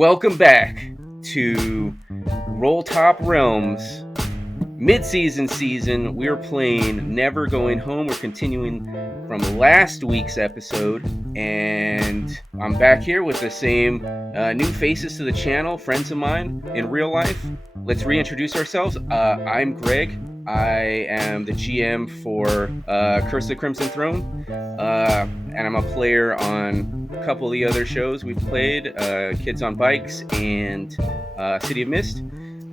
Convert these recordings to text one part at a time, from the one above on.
Welcome back to Roll Top Realms mid-season season. We're playing Never Going Home. We're continuing from last week's episode, and I'm back here with the same new faces to the channel, friends of mine in real life. Let's reintroduce ourselves. I'm Greg. I am the GM for Curse of the Crimson Throne, and I'm a player on a couple of the other shows we've played, Kids on Bikes and City of Mist.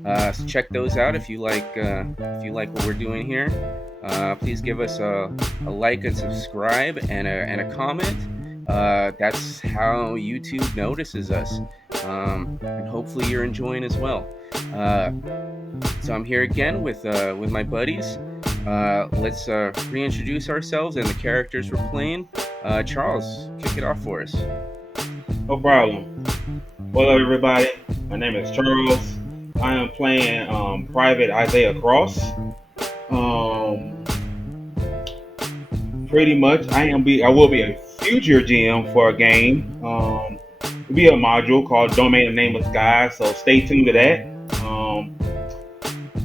So check those out if you like what we're doing here. Please give us a like and subscribe and a comment. That's how YouTube notices us, and hopefully you're enjoying as well. So I'm here again with my buddies. Let's reintroduce ourselves and the characters we're playing. Charles, kick it off for us. No problem. Hello, everybody. My name is Charles. I am playing Private Isaiah Cross. Pretty much, I will be a future GM for a game. It'll be a module called Domain of Nameless Guys, so stay tuned to that.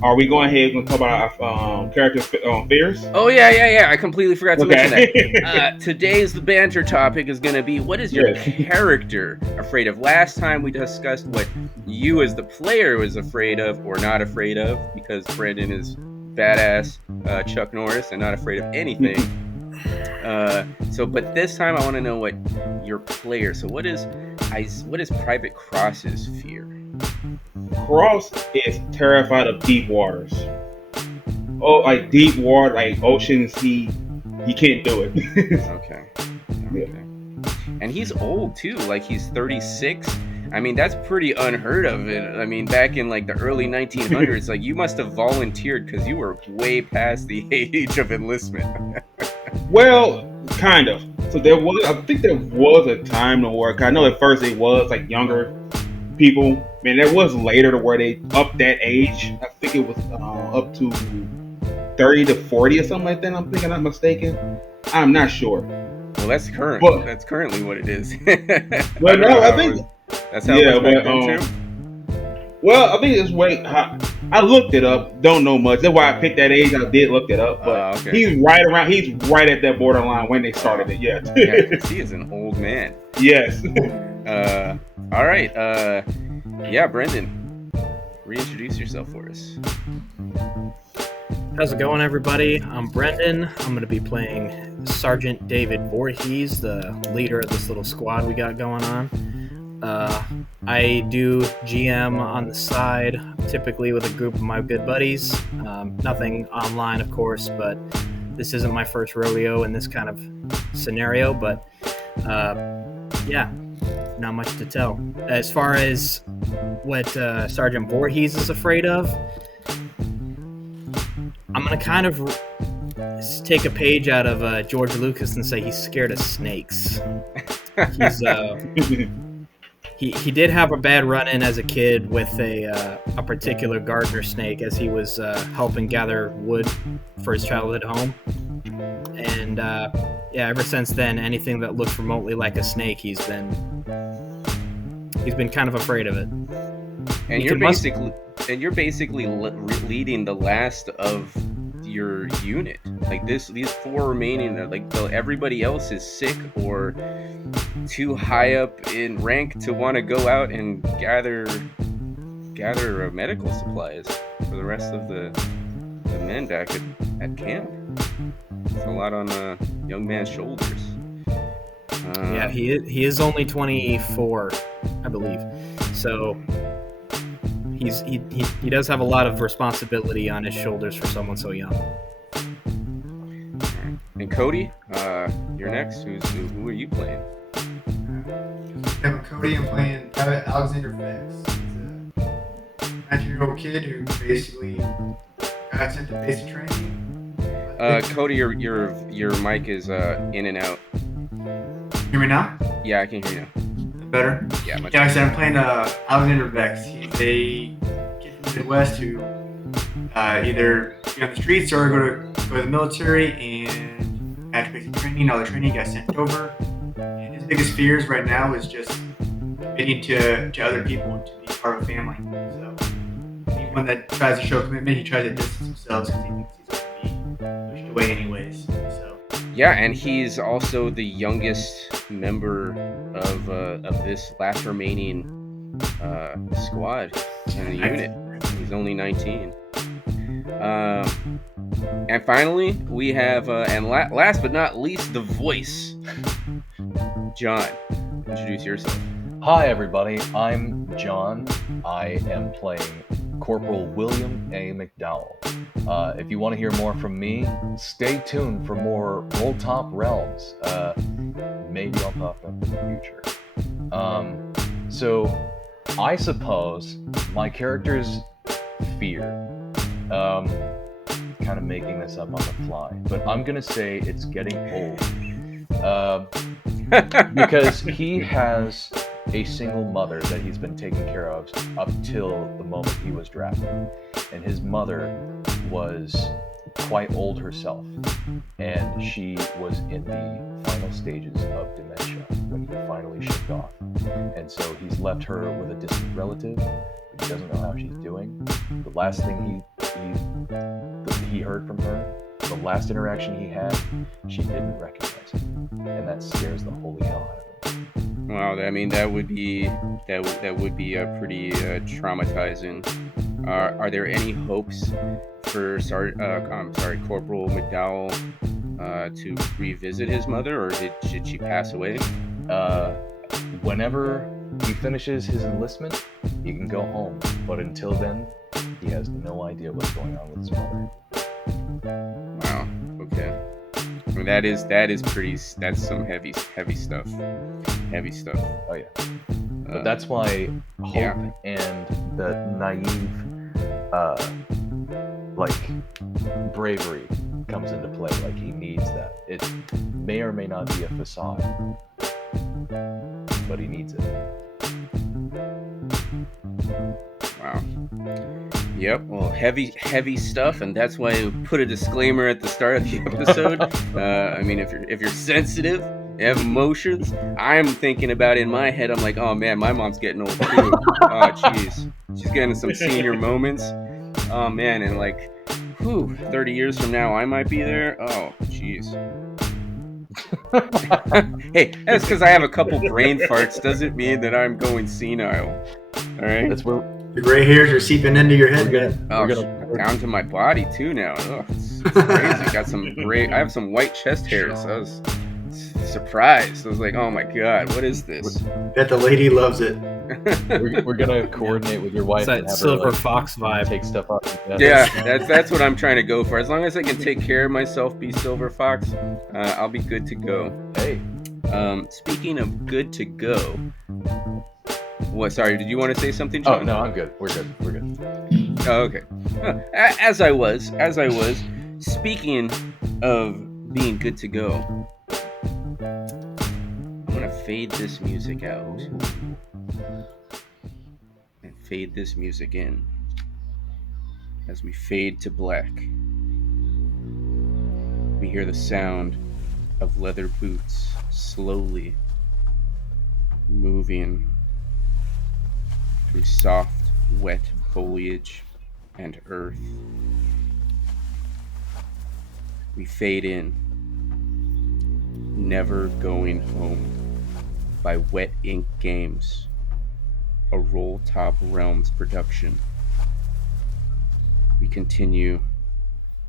Are we going ahead and talk about our character fears? Oh, yeah. I completely forgot to mention that. Today's the banter topic is going to be, what is your character afraid of? Last time we discussed what you as the player was afraid of or not afraid of, because Brendan is badass Chuck Norris and not afraid of anything. But this time I want to know what your player. So what is Private Cross's fear? Cross is terrified of deep waters. Oh, like deep water, like oceans. He can't do it. Okay. And he's old too. Like he's 36. I mean, that's pretty unheard of. I mean, back in like the early 1900s, like you must have volunteered because you were way past the age of enlistment. Well, kind of. So I think there was a time to work. I know at first it was like younger people. Man, there was later to where they upped that age. I think it was up to 30 to 40 or something like that. I'm thinking I'm mistaken. I'm not sure. Well, that's current. But that's currently what it is. Well, no, I think that's how it was back then too. Well, I think it's way. I looked it up. Don't know much. That's why I picked that age. I did look it up, but okay. He's right at that borderline when they started it. Yeah. Yeah, 'cause he is an old man. Yes. All right. Yeah, Brendan, reintroduce yourself for us. How's it going, everybody? I'm Brendan. I'm going to be playing Sgt David Vorhees, the leader of this little squad we got going on. I do GM on the side, typically with a group of my good buddies. Nothing online, of course, but this isn't my first rodeo in this kind of scenario, but yeah, not much to tell. As far as what Sgt Vorhees is afraid of, I'm going to kind of take a page out of George Lucas and say he's scared of snakes. He did have a bad run-in as a kid with a particular gardener snake as he was helping gather wood for his childhood home. And ever since then, anything that looks remotely like a snake, he's been kind of afraid of it. And you're basically leading the last of your unit. Like these four remaining, like everybody else is sick or too high up in rank to want to go out and gather medical supplies for the rest of the men back at camp. It's a lot on a young man's shoulders. Yeah, he is only 24, I believe. So he does have a lot of responsibility on his shoulders for someone so young. And Cody, you're next. Who are you playing? I'm Cody. I'm playing Private Alexander Vex. He's a 19-year-old kid who basically got sent to basic training. Cody, your mic is in and out. Hear me now? Yeah, I can hear you now. Better? Yeah, much like I said, I'm playing Alexander Vex. He's a kid from the Midwest who either be on the streets or go to the military, and after basic training, all the training got sent over. And his biggest fears right now is just committing to other people and to be part of a family. So anyone that tries to show commitment, he tries to distance himself because he thinks he's going to be pushed away anyways. So Yeah, and he's also the youngest member of this last remaining squad in the unit. He's only 19. And finally, we have, and last but not least, the voice. John, introduce yourself. Hi everybody, I'm John. I am playing Corporal William A. McDowell. If you want to hear more from me, stay tuned for more Roll Top Realms. Maybe I'll pop up in the future. So, I suppose my character's fear. Kind of making this up on the fly, but I'm gonna say it's getting old. Because he has a single mother that he's been taking care of up till the moment he was drafted. And his mother was quite old herself, and she was in the final stages of dementia when he finally shipped off. And so he's left her with a distant relative, but he doesn't know how she's doing. The last thing he heard from her, the last interaction he had, she didn't recognize him, and that scares the holy hell out of him. Wow, I mean that would be a pretty traumatizing. Are there any hopes for Corporal McDowell to revisit his mother, or did she pass away? Whenever he finishes his enlistment, he can go home. But until then, he has no idea what's going on with his mother. Wow. Okay. I mean, that's some heavy stuff. Heavy stuff. Oh yeah. But that's why hope and the naive, bravery comes into play. Like, he needs that. It may or may not be a facade, but he needs it. Wow. Yep. Well, heavy stuff, and that's why I put a disclaimer at the start of the episode. I mean, if you're sensitive, you have emotions. I'm thinking about it in my head. I'm like, oh man, my mom's getting old too. Oh jeez, she's getting some senior moments. Oh man, and 30 years from now, I might be there. Oh jeez. Hey, that's because I have a couple brain farts. Doesn't mean that I'm going senile. All right. That's where the gray hairs are seeping into your head, man. Down to my body too now. Oh, it's crazy. Got some I have some white chest hairs. I was surprised. I was like, oh my god, what is this? Bet the lady loves it. we're gonna coordinate with your wife. It's that and have Silver her, Fox vibe. Take stuff up. Yeah, that's what I'm trying to go for. As long as I can take care of myself, be Silver Fox, I'll be good to go. Hey. Speaking of good to go, what? Sorry, did you want to say something, John? Oh no, I'm good. We're good. Oh, okay. As I was. Speaking of being good to go, I'm gonna fade this music out and fade this music in as we fade to black. We hear the sound of leather boots slowly moving through soft, wet foliage and earth. We fade in Never Going Home by wetinkgames, a Roll Top Realms production. We continue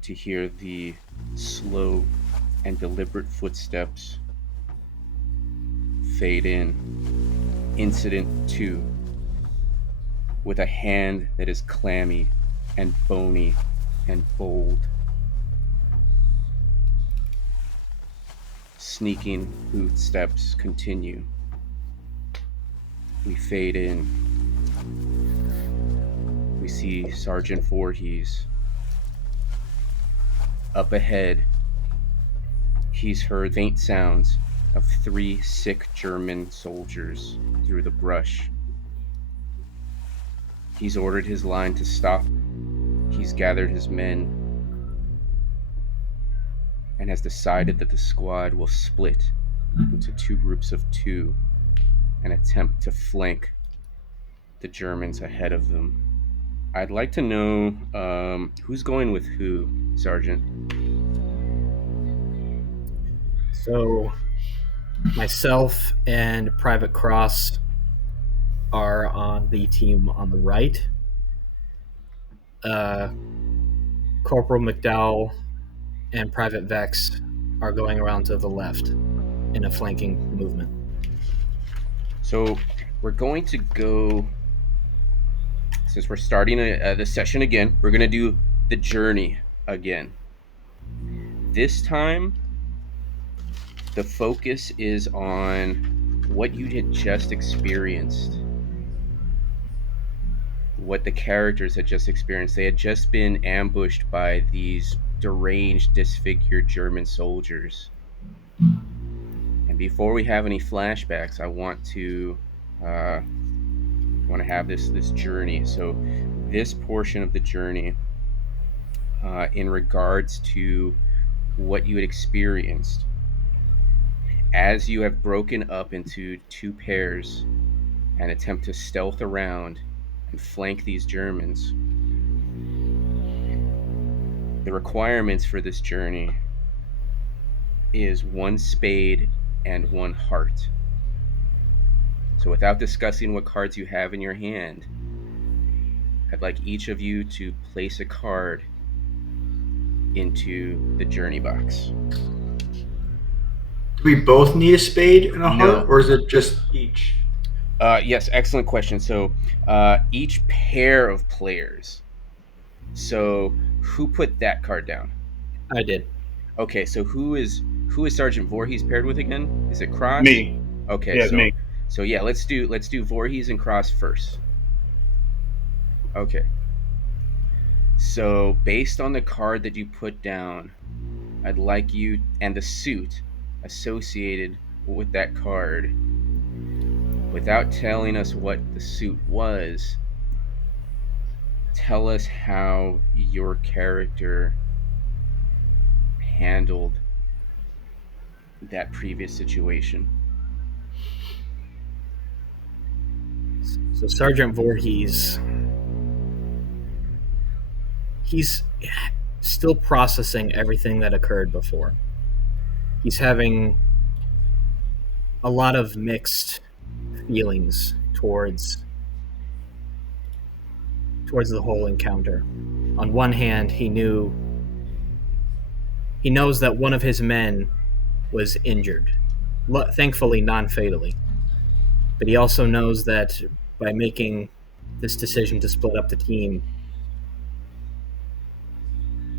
to hear the slow and deliberate footsteps fade in. Incident 2, with a hand that is clammy and bony and bold. Sneaking footsteps continue. We fade in. We see Sgt Vorhees. Up ahead, he's heard faint sounds of 3 sick German soldiers through the brush. He's ordered his line to stop. He's gathered his men and has decided that the squad will split into 2 groups of 2 and attempt to flank the Germans ahead of them. I'd like to know who's going with who, Sergeant. So myself and Private Cross are on the team on the right. Corporal McDowell and Private Vex are going around to the left in a flanking movement. So we're going to go, since we're starting the session again, we're going to do the journey again. This time, the focus is on what you had just experienced, what the characters had just experienced. They had just been ambushed by these deranged, disfigured German soldiers. And before we have any flashbacks, I want to have this journey. So this portion of the journey, in regards to what you had experienced, as you have broken up into two pairs and attempt to stealth around and flank these Germans. The requirements for this journey is 1 spade and 1 heart. So without discussing what cards you have in your hand, I'd like each of you to place a card into the journey box. Do we both need a spade and a No. heart, or is it just each? Yes, excellent question. So each pair of players. So who put that card down? I did. Okay, so who is Sergeant Voorhees paired with again? Is it Cross? Me. Okay, Yes, so me. so yeah, let's do Voorhees and Cross first. Okay. So based on the card that you put down, I'd like you, and the suit associated with that card, without telling us what the suit was, tell us how your character handled that previous situation. So Sergeant Voorhees, he's still processing everything that occurred before. He's having a lot of mixed feelings towards the whole encounter. On one hand, he knows that one of his men was injured, thankfully non-fatally. But he also knows that by making this decision to split up the team,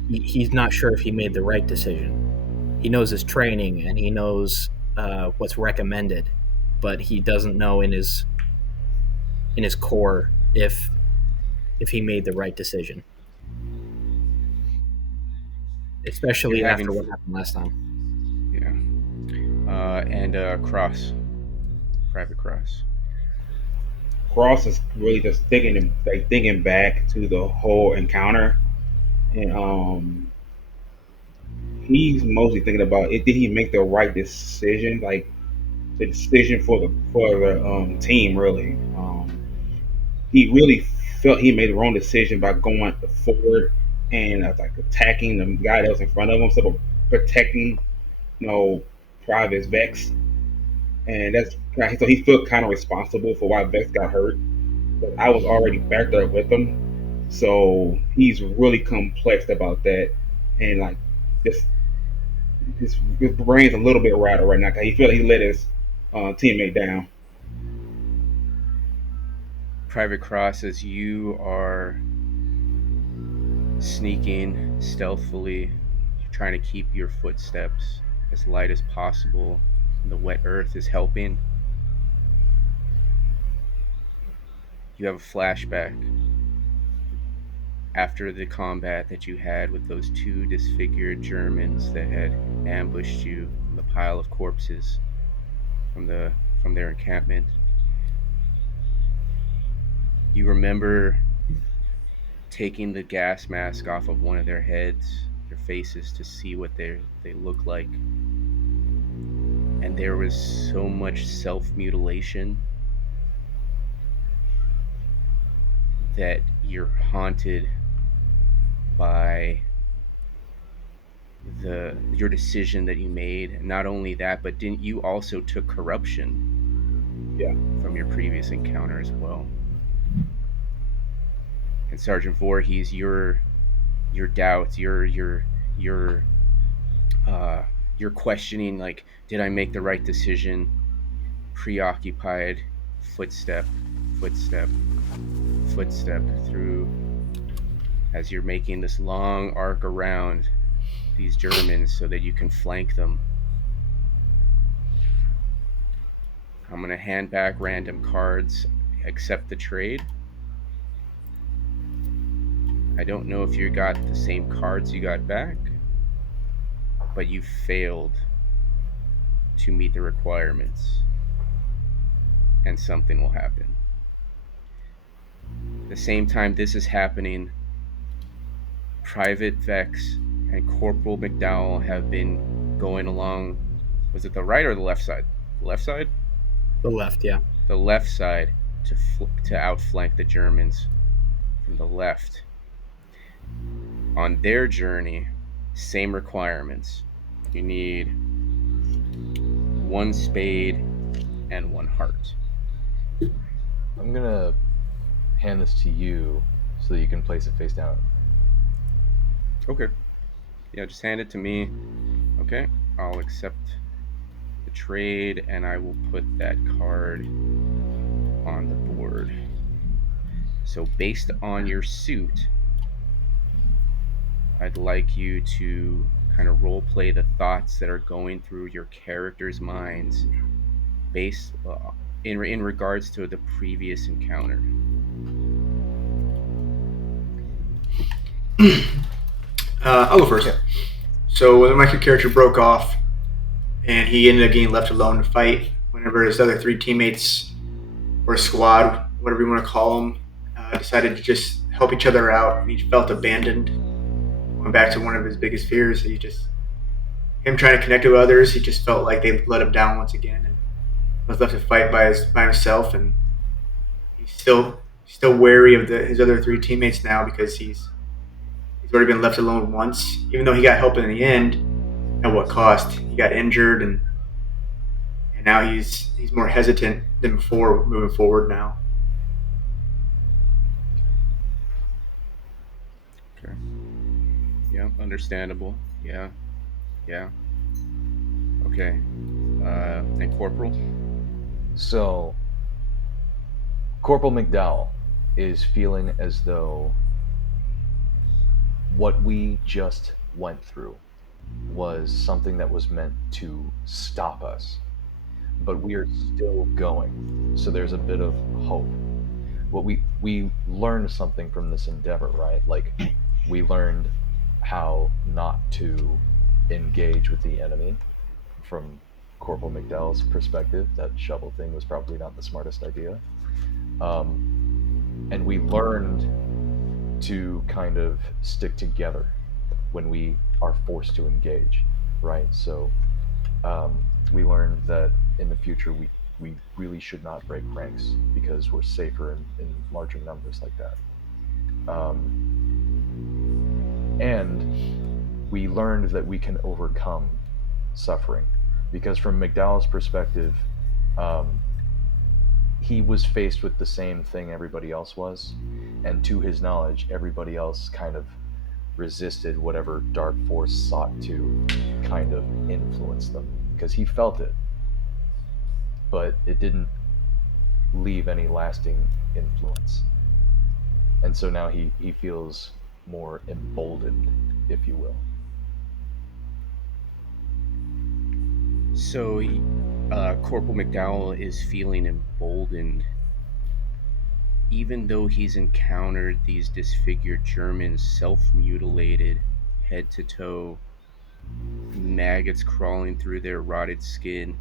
he's not sure if he made the right decision. He knows his training and he knows what's recommended, but he doesn't know in his core if he made the right decision, especially after what happened last time. Yeah. And Cross, Private Cross. Cross is really just thinking back to the whole encounter, and he's mostly thinking about it. Did he make the right decision? Like the decision for the team, really. He really felt he made the wrong decision by going forward and like attacking the guy that was in front of him instead of protecting, Private Vex. And so he felt kind of responsible for why Vex got hurt. But I was already back there with him, so he's really complex about that, and like this, his brain's a little bit rattled right now. 'Cause he felt he let his teammate down. Private Cross, as you are sneaking stealthily, trying to keep your footsteps as light as possible, the wet earth is helping. You have a flashback after the combat that you had with those 2 disfigured Germans that had ambushed you from the pile of corpses from their encampment. You remember taking the gas mask off of one of their heads, their faces, to see what they look like. And there was so much self-mutilation that you're haunted by your decision that you made. Not only that, but didn't you also took corruption? Yeah. From your previous encounter as well. And Sergeant Voorhees, your doubts, your questioning, like, did I make the right decision? Preoccupied, footstep, footstep, footstep through as you're making this long arc around these Germans so that you can flank them. I'm going to hand back random cards, accept the trade. I don't know if you got the same cards you got back, but you failed to meet the requirements, and something will happen. At the same time this is happening, Private Vex and Corporal McDowell have been going along. Was it the right or the left side? The left side? The left, yeah. The left side to outflank the Germans from the left. On their journey, same requirements. You need 1 spade and 1 heart. I'm gonna hand this to you so that you can place it face down. Okay. Yeah, just hand it to me. Okay. I'll accept the trade and I will put that card on the board. So based on your suit, I'd like you to kind of role play the thoughts that are going through your characters' minds based in regards to the previous encounter. I'll go first. So when my character broke off, and he ended up getting left alone to fight whenever his other 3 teammates or squad, whatever you want to call them, decided to just help each other out, and he felt abandoned. Going back to one of his biggest fears, him trying to connect with others, he just felt like they let him down once again, and was left to fight by himself. And he's still wary of his other 3 teammates now because he's already been left alone once, even though he got help in the end. At what cost? He got injured, and now he's more hesitant than before moving forward now. Okay. Yeah, understandable. Yeah. Okay. And Corporal? So, Corporal McDowell is feeling as though what we just went through was something that was meant to stop us. But we are still going. So there's a bit of hope. What we learned something from this endeavor, right? Like, we learned how not to engage with the enemy. From Corporal McDowell's perspective, that shovel thing was probably not the smartest idea. And we learned to kind of stick together when we are forced to engage, right? So we learned that in the future we really should not break ranks because we're safer in larger numbers like that. And we learned that we can overcome suffering, because from McDowell's perspective, he was faced with the same thing everybody else was, and to his knowledge, everybody else kind of resisted whatever dark force sought to kind of influence them, because he felt it, but it didn't leave any lasting influence. And so now he feels more emboldened, if you will. So Corporal McDowell is feeling emboldened, even though he's encountered these disfigured Germans, self-mutilated, head to toe, maggots crawling through their rotted skin.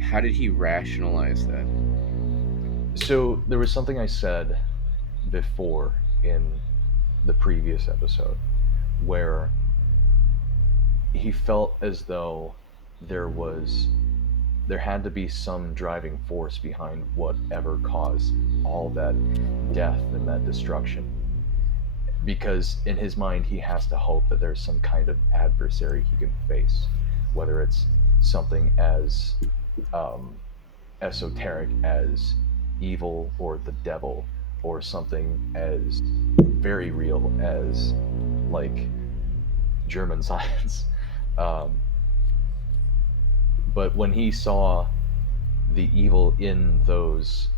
How did he rationalize that? So there was something I said before in the previous episode where he felt as though there was there had to be some driving force behind whatever caused all that death and that destruction. Because in his mind, he has to hope that there's some kind of adversary he can face, whether it's something as um, esoteric as evil or the devil, or something as very real as like German science. Um, but when he saw the evil in those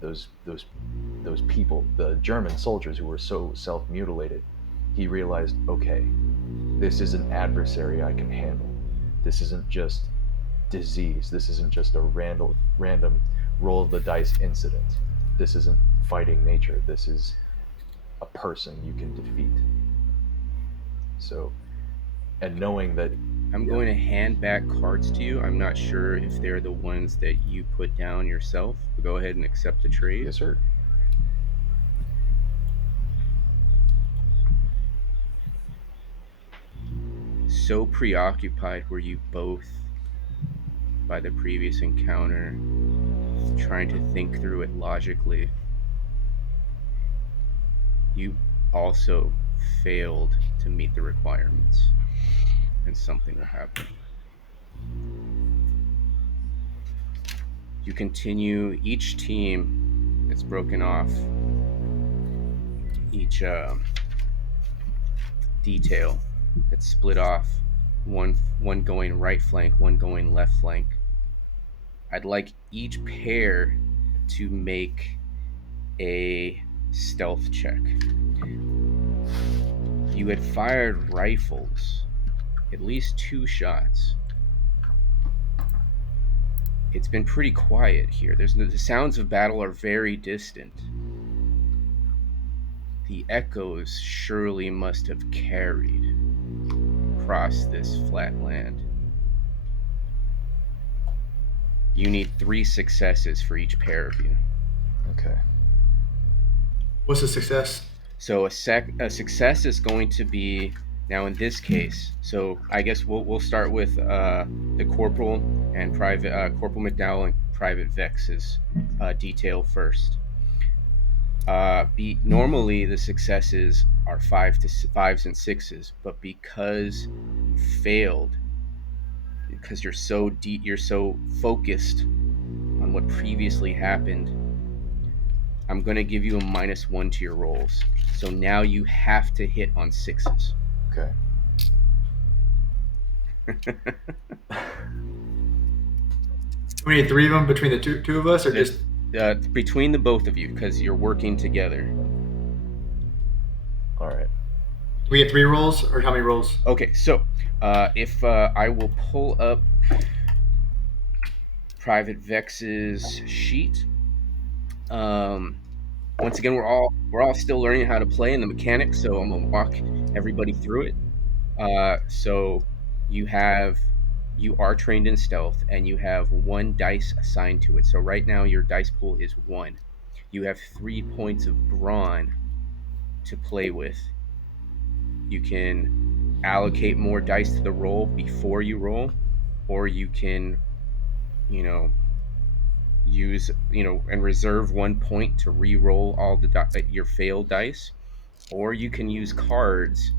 those those people, the German soldiers who were so self-mutilated, he realized, okay, this is an adversary I can handle. This isn't just disease. This isn't just a random roll of the dice incident. This isn't fighting nature. This is a person you can defeat. So, and knowing that, I'm going to hand back cards to you. I'm not sure if they're the ones that you put down yourself, but go ahead and accept the trade. yes, sir. So preoccupied were you both by the previous encounter, trying to think through it logically. You also failed to meet the requirements, and something will happen. You continue, each team that's broken off, each detail that's split off, one going right flank, one going left flank. I'd like each pair to make a stealth check. You had fired rifles, at least 2 shots. It's been pretty quiet here. The sounds of battle are very distant. The echoes surely must have carried across this flat land. You need 3 successes for each pair of you. Okay. What's a success? So a success is going to be, now in this case, so I guess we'll start with the corporal and private Corporal McDowell and Private Vex's detail first. Normally the successes are 5s and 6s, but because you failed, because you're so focused on what previously happened, I'm going to give you a -1 to your rolls. So now you have to hit on 6s. Okay. We need 3 of them between the two of us, or just Between the both of you, because you're working together. All right. do we get 3 rolls, or how many rolls? Okay, so if I will pull up Private Vex's sheet. Once again, we're all still learning how to play and the mechanics, so I'm gonna walk everybody through it. So you are trained in stealth, and you have 1 dice assigned to it. So right now your dice pool is 1. You have 3 points of brawn to play with. You can allocate more dice to the roll before you roll, or you can, use, and reserve 1 point to re-roll all your failed dice, or you can use cards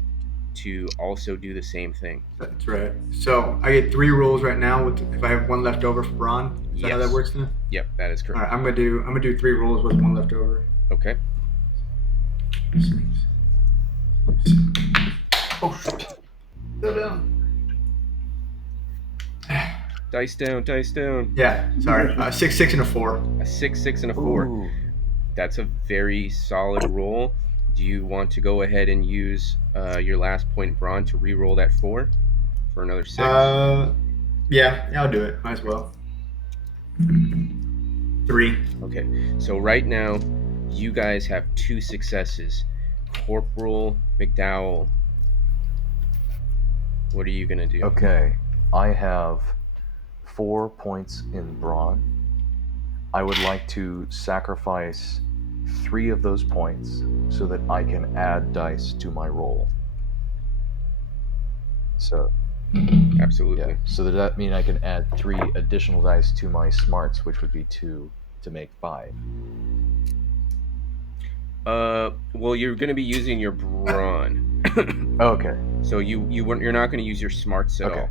to also do the same thing. That's right. So I get 3 rolls right now. If I have 1 left over for brawn, is that how that Yes. works then? Yep, that is All correct. right, I'm gonna do 3 rolls with 1 left over. Okay. 6. Oh shit! Go down. Dice down. Yeah, sorry. 6, 6, and a 4. A 6, 6, and a 4. Ooh. That's a very solid roll. Do you want to go ahead and use your last point brawn to re-roll that 4 for another 6? Yeah, I'll do it. Might as well. 3. Okay, so right now you guys have 2 successes. Corporal McDowell, what are you gonna do? Okay. I have 4 points in brawn. I would like to sacrifice 3 of those points so that I can add dice to my roll. So Absolutely. Yeah. So does that mean I can add 3 additional dice to my smarts, which would be 2 to make 5? Well, you're going to be using your brawn. Okay. So you're not going to use your smarts at Okay. all.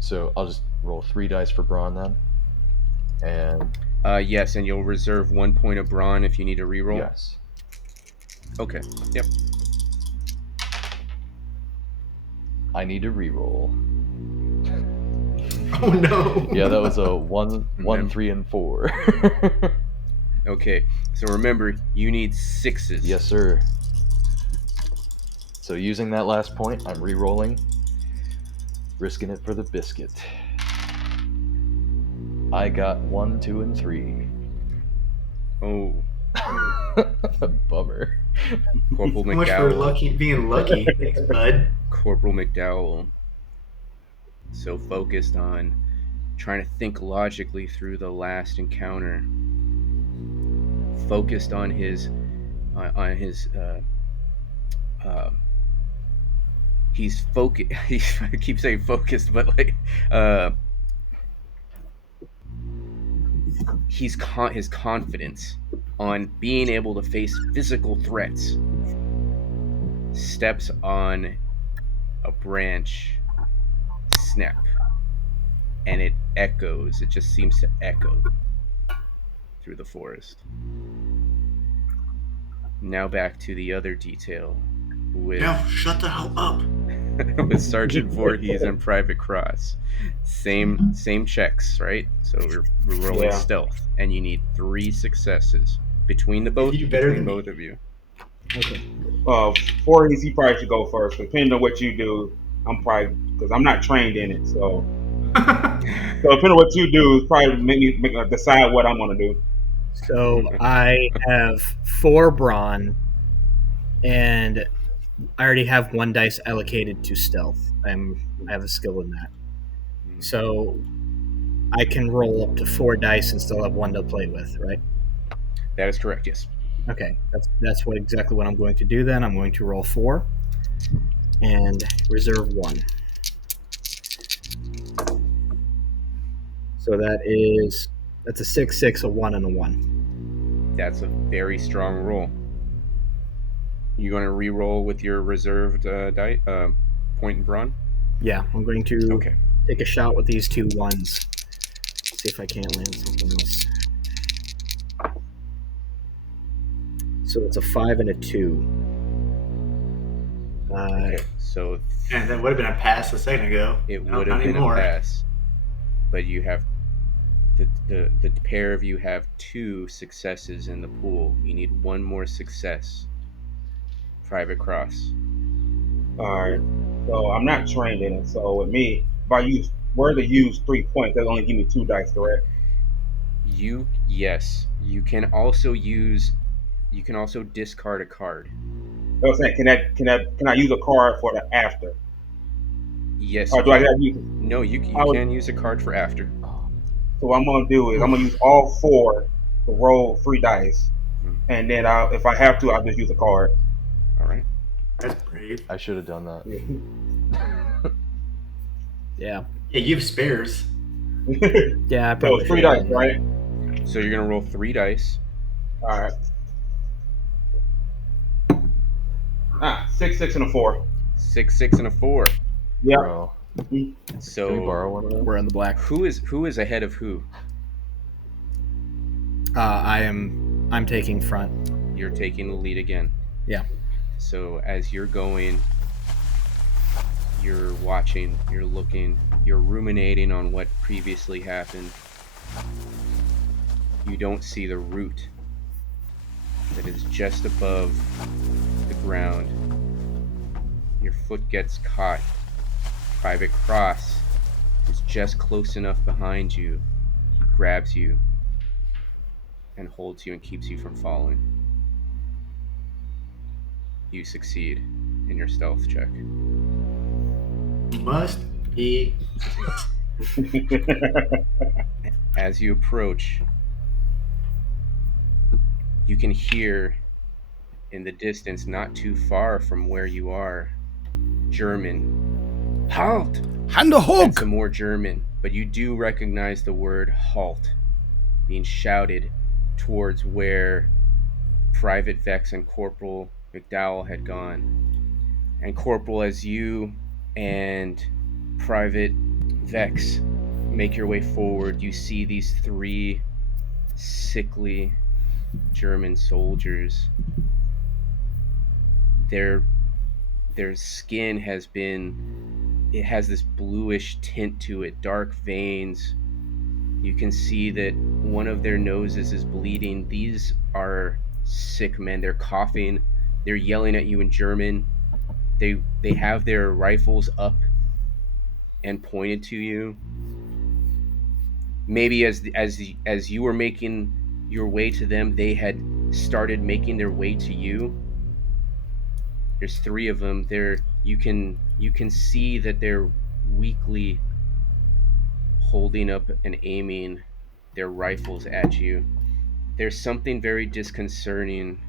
So I'll just roll 3 dice for brawn then. And Yes, and you'll reserve 1 point of brawn if you need to reroll. yes. Okay. Yep. I need to reroll. Oh no. Yeah, that was a 1, Remember- 3, and 4. Okay. So remember, you need 6s. Yes, sir. So using that last point, I'm re-rolling, risking it for the biscuit. I got 1, 2, and 3. Oh, Bummer. Corporal So much for McDowell. being lucky. Thanks, bud. Corporal McDowell. So focused on trying to think logically through the last encounter. Focused on his he's focused. I keep saying focused, but like his confidence on being able to face physical threats steps on a branch, snap, and it echoes. It just seems to echo through the forest. Now back to the other detail with No, shut the hell up. with Sergeant Voorhees and Private Cross. Same checks, right? So we're rolling Yeah. stealth, and you need 3 successes between You do better than me. both of you. Okay. Voorhees, he probably should go first. Depending on what you do, I'm probably because I'm not trained in it. So depending on what you do, it's probably make me decide what I'm gonna do. So I have 4 brawn, and I already have 1 dice allocated to stealth. I have a skill in that. So I can roll up to 4 dice and still have 1 to play with, right? That is correct. Yes. Okay, that's exactly what I'm going to do. Then I'm going to roll 4 and reserve 1. So that's a 6, 6, a 1, and a 1. That's a very strong roll. You going to re-roll with your reserved point in brawn? Yeah, I'm going to Okay. take a shot with these 2 1s. See if I can't land something else. So it's a 5 and a 2. Okay. So And that would have been a pass a second ago. it No, would not have been anymore. a pass, but you have the pair of you have 2 successes in the pool. You need 1 more success. Private Cross. All right. So I'm not trained in it. So with me, if I were to use 3 points, they'll only give me 2 dice, correct? Yes. You can also discard a card. I was saying, can I use a card for the after? Yes. Or You do I can. have to use? No, you I would- can use a card for after. So what I'm gonna do is I'm gonna use all 4 to roll 3 dice, Mhm. and then if I have to, I'll just use a card. All right. That's brave. I should have done that. Yeah. Yeah, you have spares. Yeah, I So probably it's 3 should have dice, done that. right? So you're gonna roll 3 dice. All right. 6, 6, and a 4. 6, 6, and a 4. Yeah. Bro, can we So borrow one of those? We're in the black. who is ahead of who? I'm taking front. You're taking the lead again. Yeah. So as you're going, you're watching, you're looking, you're ruminating on what previously happened. You don't see the root that is just above the ground. Your foot gets caught. Private Cross is just close enough behind you. He grabs you and holds you and keeps you from falling. You succeed in your stealth check. Must be. As you approach, you can hear in the distance, not too far from where you are, German Halt! Hand a And hug! some more German, but you do recognize the word halt being shouted towards where Private Vex and Corporal McDowell had gone. And Corporal, as you and Private Vex make your way forward, you see these three sickly German soldiers. Their skin it has this bluish tint to it, dark veins. You can see that one of their noses is bleeding. These are sick men. They're coughing. They're yelling at you in German. They have their rifles up and pointed to you. Maybe as you were making your way to them, they had started making their way to you. There's three of them. You can see that they're weakly holding up and aiming their rifles at you. There's something very disconcerting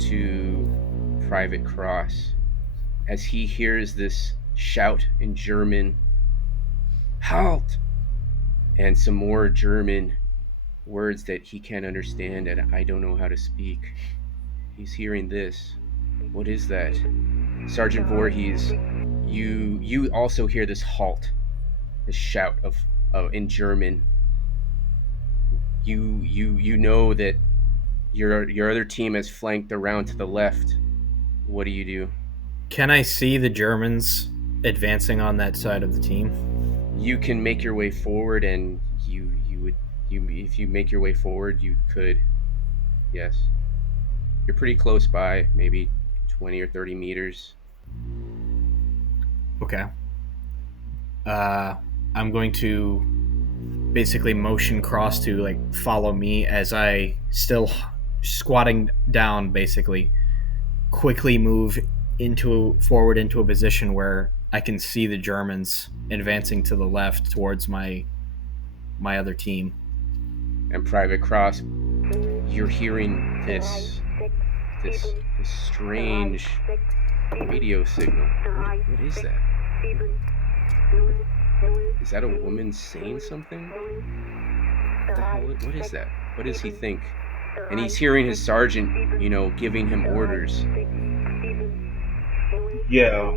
to Private Cross as he hears this shout in German, "Halt!" and some more German words that he can't understand and I don't know how to speak. He's hearing this. What is that? Sergeant Voorhees, you also hear this halt, this shout of in German. You know that your other team has flanked around to the left. What do you do? Can I see the Germans advancing on that side of the team? You can make your way forward, and if you make your way forward, you could. Yes, you're pretty close by, maybe 20 or 30 meters. Okay. I'm going to basically motion Cross to like follow me as I still squatting down, basically quickly move forward into a position where I can see the Germans advancing to the left towards my other team. And Private Cross, you're hearing this strange radio signal. What is that? Is that a woman saying something? What is that? What does he think? And he's hearing his sergeant, giving him orders. Yeah,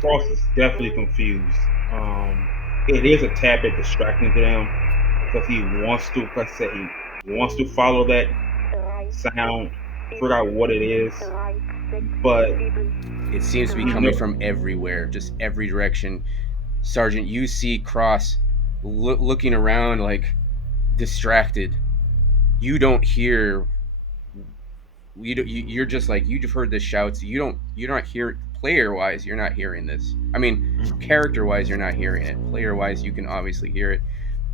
Cross is definitely confused. It is a tad bit distracting to them because he wants to, like I said, he wants to follow that sound, figure out what it is, but it seems to be coming from everywhere, just every direction. Sergeant, you see Cross looking around like distracted. You don't hear. You're just like you've heard the shouts. You're not hearing player wise. You're not hearing this. I mean, character wise, you're not hearing it. Player wise, you can obviously hear it,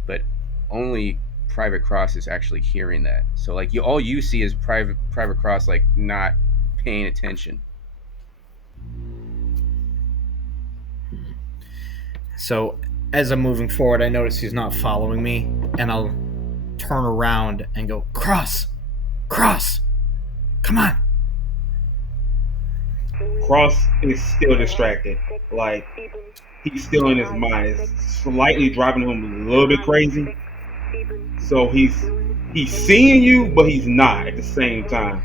but only Private Cross is actually hearing that. So like all you see is Private Cross like not paying attention. So as I'm moving forward, I notice he's not following me, and I'll turn around and go, Cross, come on. Cross is still distracted. Like, he's still in his mind. It's slightly driving him a little bit crazy. So he's seeing you, but he's not at the same time.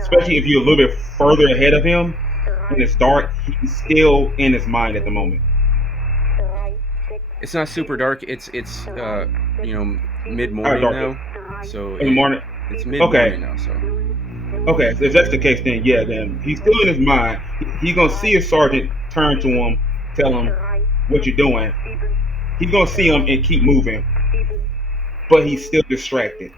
Especially if you're a little bit further ahead of him and it's dark, he's still in his mind at the moment. It's not super dark. It's mid morning now. So in the morning. It's mid morning now. So okay, if that's the case, then yeah, then he's still in his mind. He's gonna see his sergeant turn to him, tell him what you're doing. He's gonna see him and keep moving, but he's still distracted.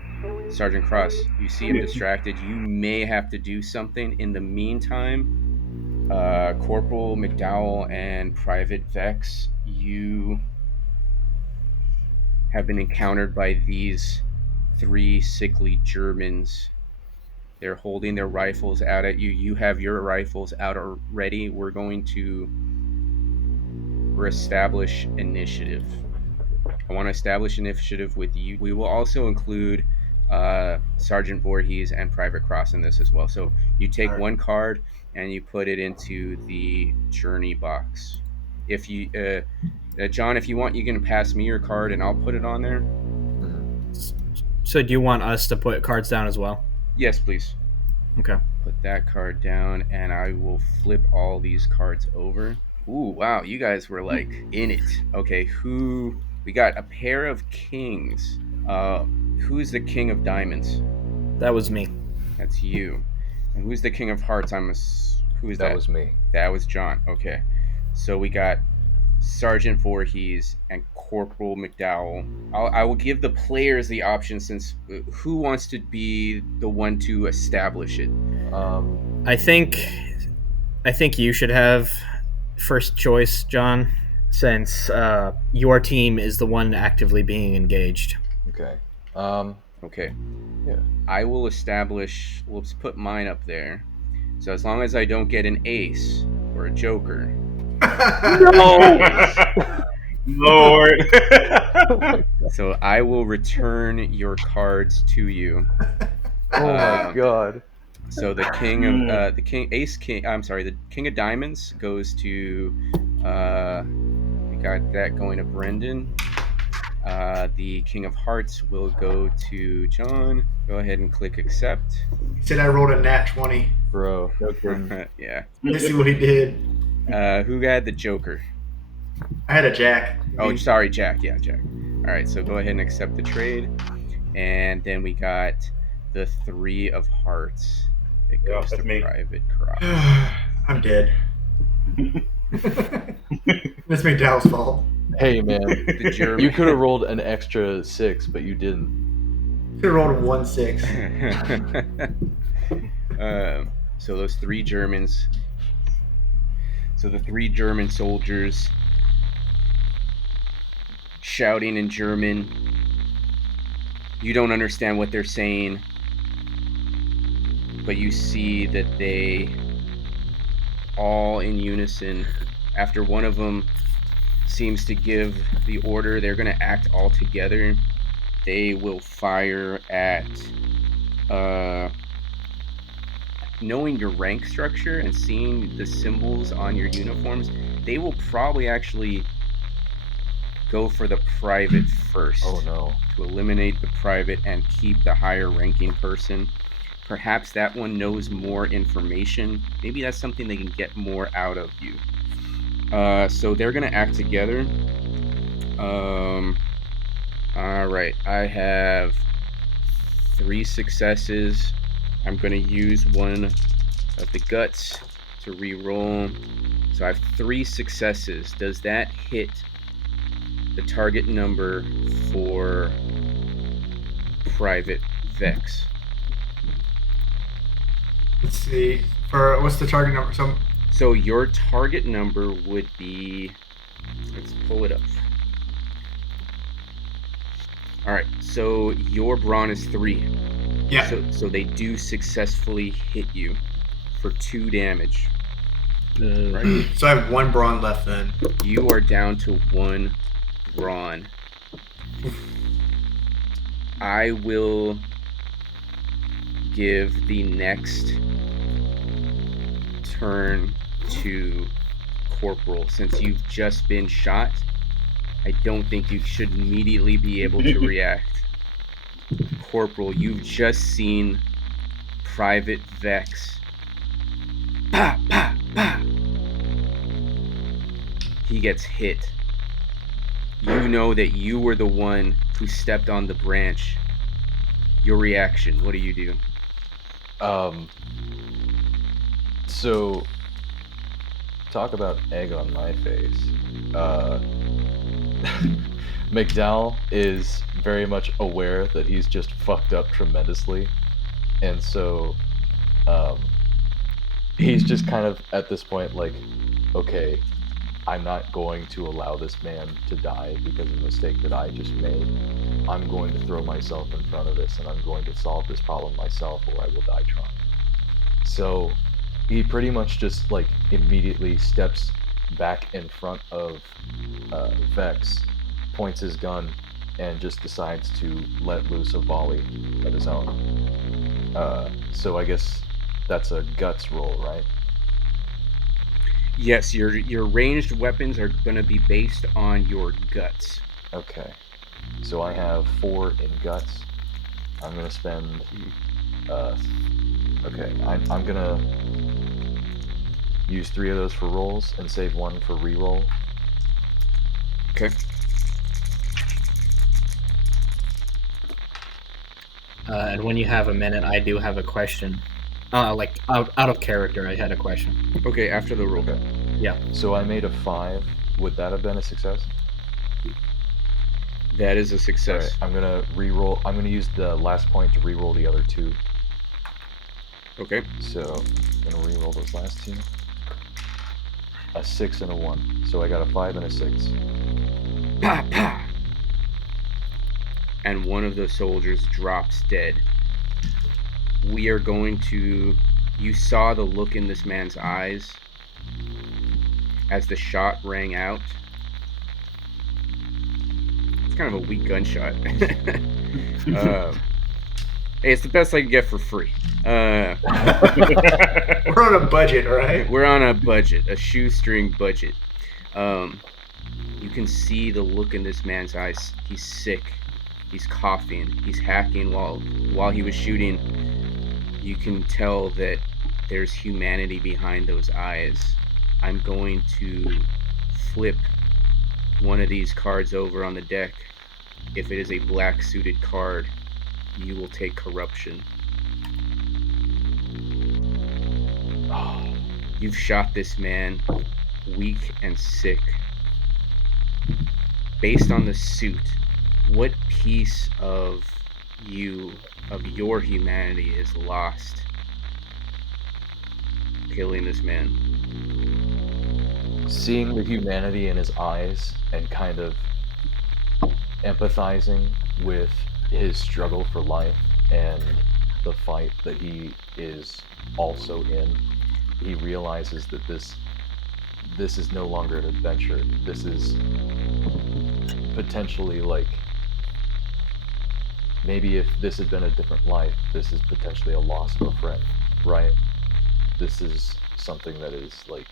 Sergeant Cross, you see him distracted. You may have to do something. In the meantime, Corporal McDowell and Private Vex, you have been encountered by these three sickly Germans. They're holding their rifles out at you. You have your rifles out already. We're going to establish initiative. I want to establish initiative with you. We will also include Sergeant Vorhees and Private Cross in this as well. So you take one card and you put it into the journey box. If you, John, if you want, you can pass me your card and I'll put it on there. So do you want us to put cards down as well? Yes, please. Okay. Put that card down, and I will flip all these cards over. Ooh, wow, you guys were like in it. Okay, who? We got a pair of kings. Who's the king of diamonds? That was me. That's you. And who's the king of hearts? Who is that? That was me. That was John. Okay, so we got Sergeant Voorhees and Corporal McDowell. I will give the players the option, since who wants to be the one to establish it? I think you should have first choice, John, since your team is the one actively being engaged. Okay. Okay. Yeah. I will establish. Let's put mine up there. So as long as I don't get an ace or a joker. Lord. So I will return your cards to you. Oh my god. So the king of the king of diamonds goes to we got that going to Brendan. The king of hearts will go to John. Go ahead and click accept. He said I rolled a nat 20. Bro, no kidding. Yeah. Let's see what he did. Who had the joker? I had a jack. Oh, sorry, Jack. Yeah, Jack. All right, so go ahead and accept the trade. And then we got the 3 of hearts. It goes to me. Private Crop. I'm dead. That's McDowell's fault. Hey man, The German. you could have rolled an extra 6, but you didn't. Could have rolled a 1-6. So those 3 Germans. So the 3 German soldiers shouting in German. You don't understand what they're saying, but you see that they all in unison, after one of them seems to give the order they're going to act all together, they will fire at knowing your rank structure and seeing the symbols on your uniforms, they will probably actually go for the private first. Oh no. To eliminate the private and keep the higher ranking person. Perhaps that one knows more information. Maybe that's something they can get more out of you. So they're going to act together. All right. I have 3 successes. I'm going to use one of the guts to re-roll. So I have 3 successes. Does that hit the target number for Private Vex? Let's see. For what's the target number? So your target number would be, let's pull it up. All right, so your brawn is 3. Yeah. So they do successfully hit you for 2 damage. Right? So I have 1 brawn left then. You are down to 1 brawn. I will give the next turn to Corporal. Since you've just been shot, I don't think you should immediately be able to react. Corporal, you've just seen Private Vex. Pa, pa, pa. He gets hit. You know that you were the one who stepped on the branch. Your reaction, what do you do? So talk about egg on my face. McDowell is very much aware that he's just fucked up tremendously, and so he's just kind of at this point like, okay, I'm not going to allow this man to die because of a mistake that I just made. I'm going to throw myself in front of this, and I'm going to solve this problem myself, or I will die trying. So he pretty much just like immediately steps back in front of Vex, points his gun, and just decides to let loose a volley of his own. So I guess that's a guts roll, right? Yes, your ranged weapons are going to be based on your guts. Okay. So I have 4 in guts. I'm gonna spend. Okay, I'm gonna use 3 of those for rolls and save 1 for reroll. Okay. And when you have a minute, I do have a question. Like out of character, I had a question. Okay, after the roll. Okay. Yeah. So I made a 5. Would that have been a success? That is a success. Alright, I'm gonna reroll. I'm gonna use the last point to reroll the other 2. Okay. So I'm gonna reroll those last 2. A 6 and a 1. So I got a 5 and a 6. Pa pa. And one of the soldiers drops dead. We are going to. You saw the look in this man's eyes as the shot rang out. It's kind of a weak gunshot. Hey, it's the best I can get for free. We're on a budget, all right? We're on a budget, a shoestring budget. You can see the look in this man's eyes. He's sick. He's coughing. He's hacking while he was shooting. You can tell that there's humanity behind those eyes. I'm going to flip one of these cards over on the deck. If it is a black suited card, you will take corruption. You've shot this man weak and sick. Based on the suit, what piece of your humanity is lost killing this man? Seeing the humanity in his eyes and kind of empathizing with his struggle for life and the fight that he is also in, he realizes that this is no longer an adventure. This is potentially like, maybe if this had been a different life, this is potentially a loss of a friend, right? This is something that is like,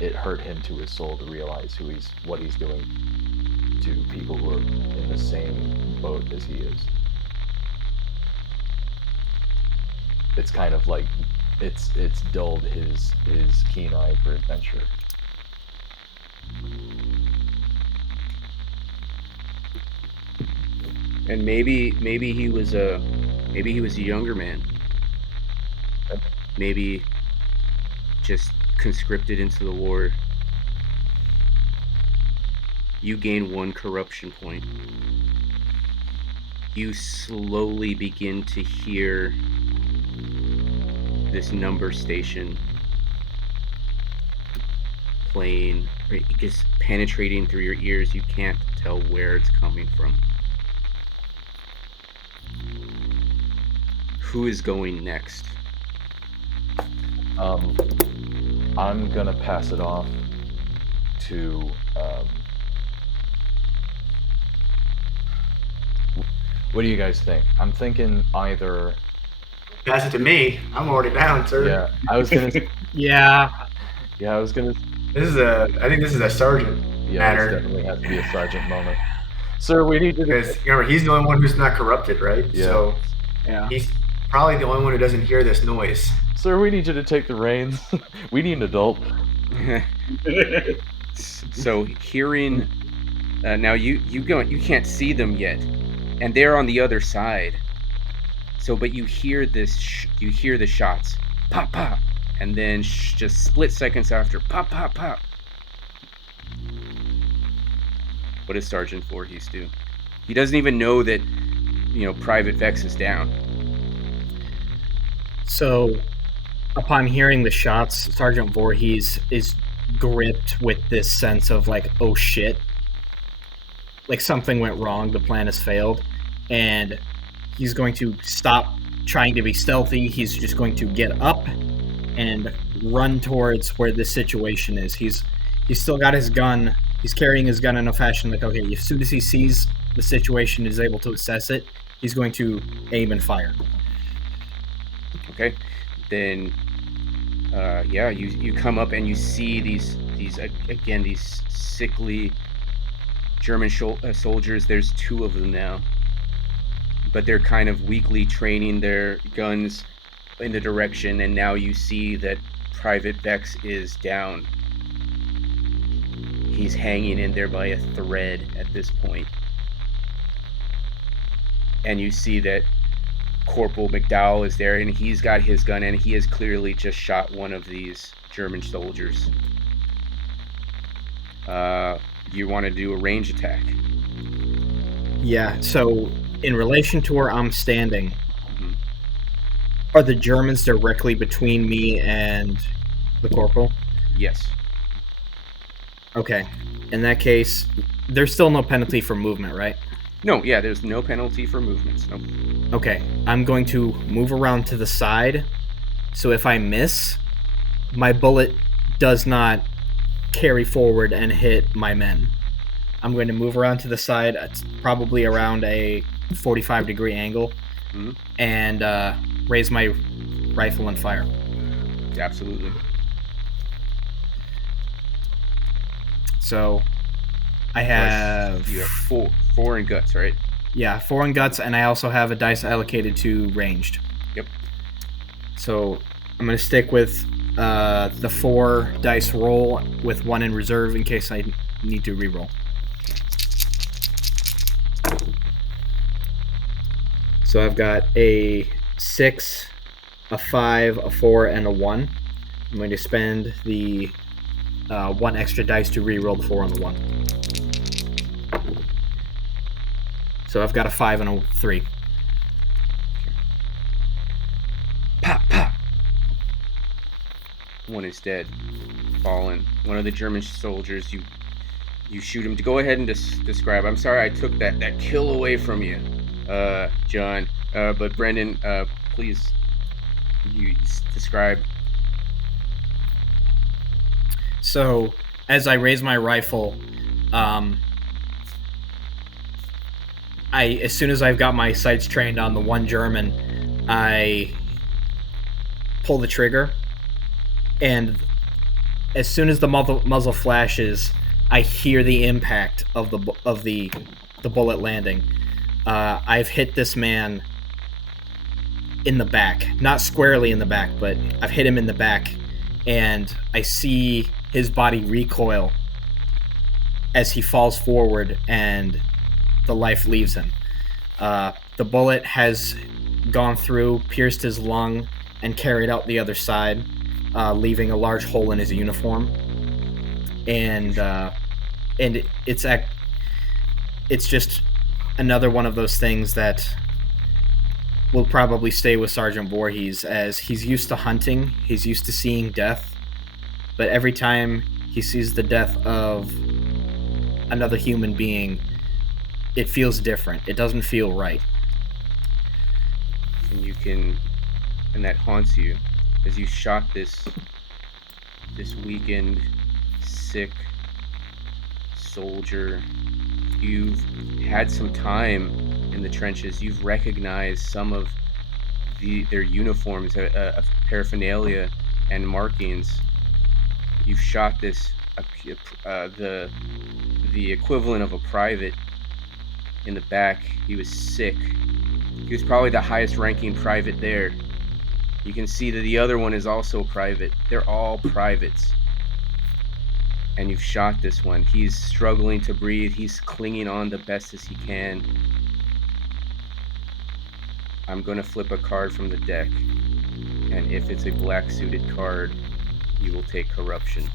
it hurt him to his soul to realize what he's doing to people who are in the same boat as he is. It's kind of like, it's dulled his keen eye for adventure. And maybe he was a younger man. Maybe just conscripted into the war. You gain 1 corruption point. You slowly begin to hear this number station playing, just penetrating through your ears. You can't tell where it's coming from. Who is going next? I'm gonna pass it off to what do you guys think? I'm thinking either Pass it to me. I'm already down, sir. Yeah, I was gonna Yeah. Yeah, I was gonna I think this is a sergeant matter. This definitely has to be a sergeant moment. Sir, we need to Because remember, he's the only one who's not corrupted, right? Yeah. So Yeah. he's probably the only one who doesn't hear this noise. Sir, we need you to take the reins. We need an adult. So hearing now you can't see them yet, and they're on the other side. So, but you hear you hear the shots, pop pop, and then just split seconds after, pop pop pop. What does Sgt Vorhees do? He doesn't even know that Private Vex is down. So, upon hearing the shots, Sgt Vorhees is gripped with this sense of like, oh shit, like something went wrong, the plan has failed, and he's going to stop trying to be stealthy. He's just going to get up and run towards where this situation is. He's still got his gun. He's carrying his gun in a fashion like, okay, as soon as he sees the situation, is able to assess it, he's going to aim and fire. Okay, then Yeah, you come up and you see these sickly German soldiers. There's 2 of them now, but they're kind of weakly training their guns in the direction, and now you see that Private Vex is down. He's hanging in there by a thread at this point. And you see that Corporal McDowell is there, and he's got his gun, and he has clearly just shot one of these German soldiers. You want to do a range attack? Yeah, so in relation to where I'm standing, are the Germans directly between me and the corporal? Yes. Okay. In that case, there's still no penalty for movement, right? No, yeah, there's no penalty for movements. No. Okay. I'm going to move around to the side, so if I miss, my bullet does not carry forward and hit my men. I'm going to move around to the side, probably around a 45-degree angle, and raise my rifle and fire. Absolutely. So I have... You have four in guts, right? Yeah, 4 in guts, and I also have a dice allocated to ranged. Yep. So I'm going to stick with the 4 dice roll with 1 in reserve in case I need to reroll. So I've got a 6, a 5, a 4, and a 1. I'm going to spend the 1 extra dice to reroll the 4 and the 1. So I've got a 5 and a 3. Pop, pop. One is dead, fallen. One of the German soldiers, you shoot him. To go ahead and describe. I'm sorry I took that kill away from you, John. But Brendan, please, you describe. So as I raise my rifle, as soon as I've got my sights trained on the one German, I pull the trigger, and as soon as the muzzle flashes, I hear the impact of the bullet landing. I've hit this man in the back, not squarely in the back, but I've hit him in the back, and I see his body recoil as he falls forward, and the life leaves him. The bullet has gone through, pierced his lung, and carried out the other side, leaving a large hole in his uniform. And it's just another one of those things that will probably stay with Sgt Vorhees, as he's used to hunting, he's used to seeing death, but every time he sees the death of another human being, it feels different. It doesn't feel right. And that haunts you as you shot this weakened, sick soldier. You've had some time in the trenches. You've recognized some of their uniforms, paraphernalia, and markings. You've shot the equivalent of a private in the back. He was sick. He was probably the highest ranking private there. You can see that the other one is also a private. They're all privates. And you've shot this one. He's struggling to breathe. He's clinging on the best as he can. I'm going to flip a card from the deck. And if it's a black suited card, you will take corruption.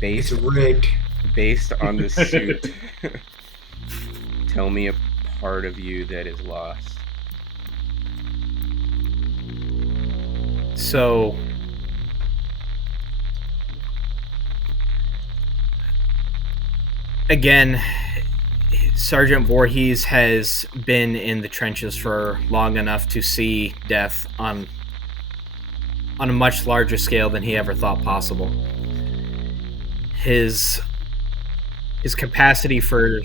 It's rigged. Based on the suit, tell me a part of you that is lost. So again, Sgt Vorhees has been in the trenches for long enough to see death on a much larger scale than he ever thought possible. His capacity for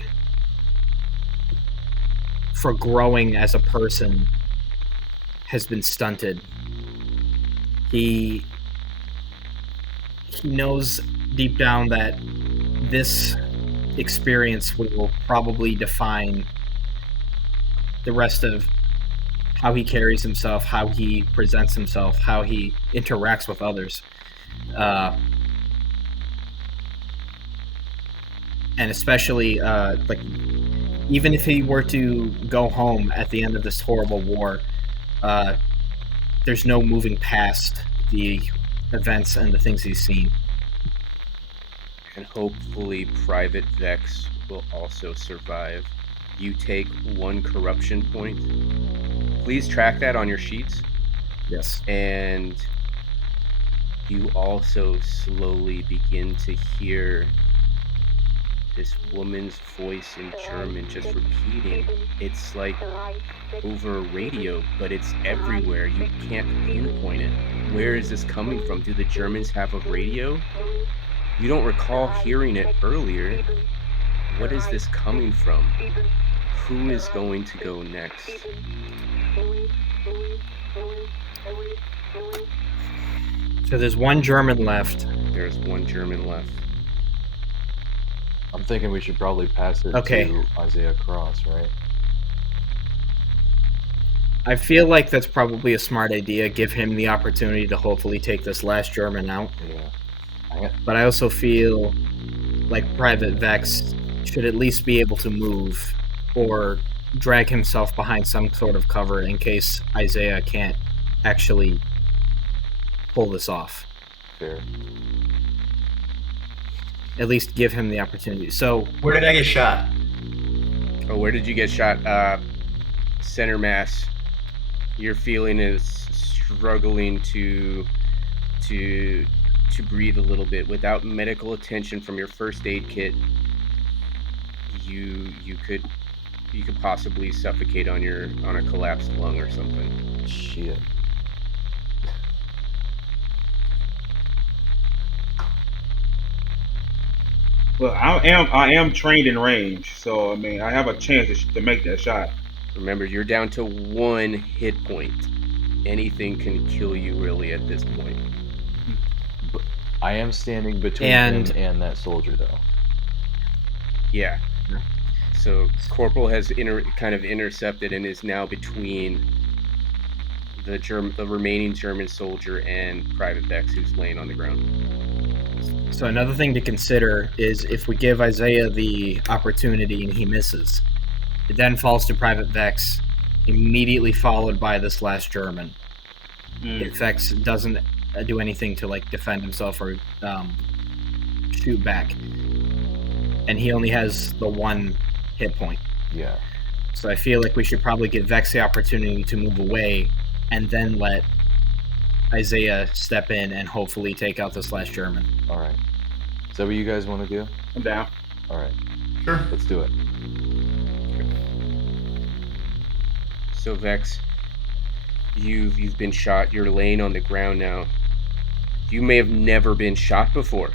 growing as a person has been stunted. He knows deep down that this experience will probably define the rest of how he carries himself, how he presents himself, how he interacts with others. And especially, like, even if he were to go home at the end of this horrible war, there's no moving past the events and the things he's seen. And hopefully Private Vex will also survive. You take 1 corruption point. Please track that on your sheets. Yes. And you also slowly begin to hear this woman's voice in German just repeating. It's like over radio, but it's everywhere. You can't pinpoint it. Where is this coming from? Do the Germans have a radio? You don't recall hearing it earlier. What is this coming from? Who is going to go next? So there's 1 German left. There's 1 German left. I'm thinking we should probably pass it to Isaiah Cross, right? I feel like that's probably a smart idea. Give him the opportunity to hopefully take this last German out. Yeah. But I also feel like Private Vex should at least be able to move or drag himself behind some sort of cover in case Isaiah can't actually pull this off. Fair. At least give him the opportunity. So Where did I get shot? Oh, where did you get shot? Center mass. Your feeling is struggling to breathe a little bit. Without medical attention from your first aid kit, you could possibly suffocate on a collapsed lung or something. Shit. Well, I am trained in range, so I mean I have a chance to make that shot. Remember, you're down to 1 hit point. Anything can kill you really at this point. But I am standing between him and that soldier, though. Yeah. So Corporal has kind of intercepted and is now between the remaining German soldier and Private Vex, who's laying on the ground. So another thing to consider is if we give Isaiah the opportunity and he misses, it then falls to Private Vex, immediately followed by this last German. If Vex doesn't do anything to like defend himself or shoot back, and he only has the 1 hit point. Yeah. So I feel like we should probably give Vex the opportunity to move away, and then let Isaiah step in and hopefully take out this last German. All right. Is that what you guys want to do? I'm down. All right. Sure. Let's do it. So Vex, you've been shot. You're laying on the ground now. You may have never been shot before,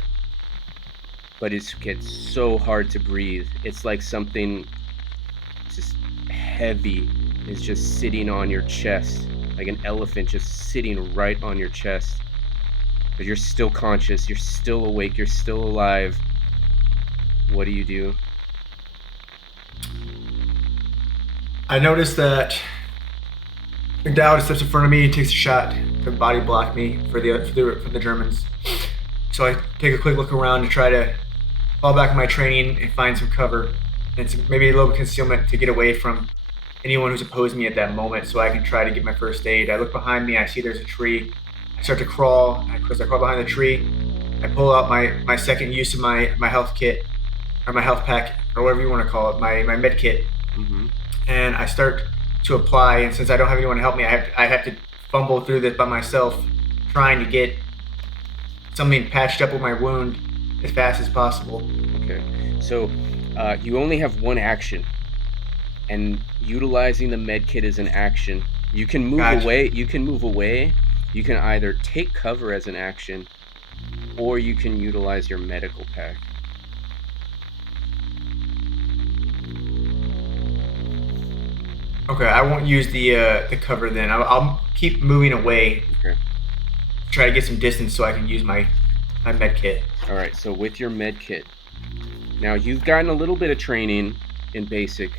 but it gets so hard to breathe. It's like something just heavy is just sitting on your chest, like an elephant just sitting right on your chest. But you're still conscious. You're still awake. You're still alive. What do you do? I noticed that McDowell steps in front of me and takes a shot to body block me from the Germans. So I take a quick look around to try to fall back on my training and find some cover and maybe a little concealment to get away from anyone who's opposed me at that moment, so I can try to get my first aid. I look behind me. I see there's a tree. I start to crawl. As I crawl behind the tree, I pull out my second use of my health kit, or my health pack, or whatever you want to call it, my med kit. Mm-hmm. And I start to apply, and since I don't have anyone to help me, I have to fumble through this by myself, trying to get something patched up with my wound as fast as possible. Okay, so you only have 1 action, and utilizing the med kit is an action. You can move away. You can move away. You can either take cover as an action, or you can utilize your medical pack. Okay, I won't use the cover then. I'll keep moving away. Okay. Try to get some distance so I can use my med kit. All right. So with your med kit, now you've gotten a little bit of training in basic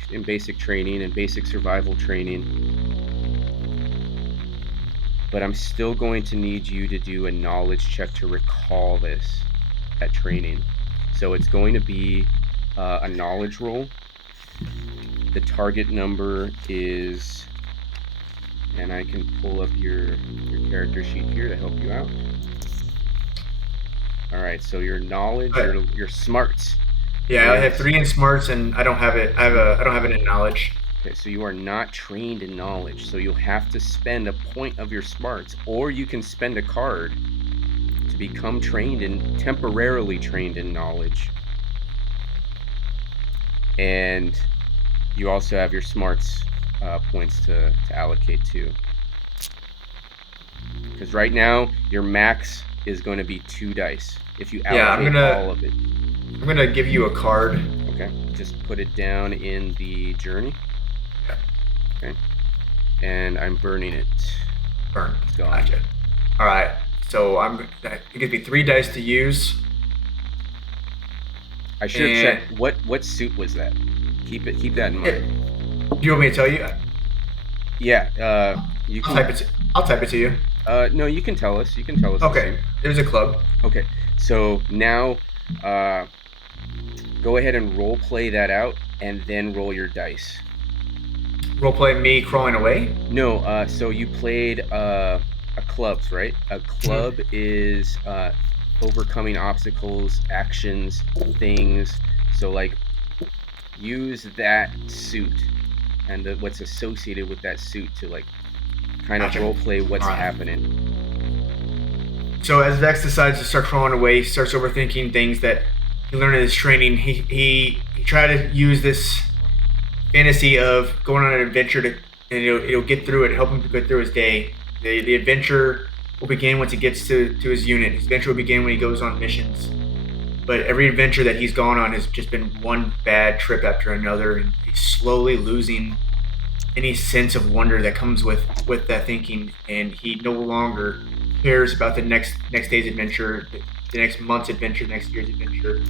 training and basic survival training, but I'm still going to need you to do a knowledge check to recall that training. So it's going to be a knowledge roll. The target number is, and I can pull up your character sheet here to help you out. All right, so your knowledge, your smarts. Yeah, I have 3 in smarts, and I don't have it. I don't have it in knowledge. Okay, so you are not trained in knowledge, so you'll have to spend a point of your smarts, or you can spend a card to become temporarily trained in knowledge. And you also have your smarts points to allocate to. Because right now your max is going to be 2 dice if you allocate all of it. I'm gonna give you a card. Okay, just put it down in the journey. Okay, and I'm burning it. Burn. It's gone. Gotcha. All right. So it gives me 3 dice to use. I should have checked what suit was that. Keep that in mind. Do you want me to tell you? Yeah. You can. I'll type it to you. No, you can tell us. Okay. There's a club. Okay. So now, go ahead and role play that out, and then roll your dice. Role play me crawling away? No. So you played a clubs, right? A club is overcoming obstacles, actions, things. So like, use that suit and what's associated with that suit to like kind of role play what's happening. So as Vex decides to start crawling away, he starts overthinking things that he learned in his training. He tried to use this fantasy of going on an adventure and it'll get through it, help him to get through his day. The adventure will begin once he gets to his unit. His adventure will begin when he goes on missions. But every adventure that he's gone on has just been one bad trip after another, and he's slowly losing any sense of wonder that comes with that thinking, and he no longer cares about the next day's adventure, the next month's adventure, next year's adventure.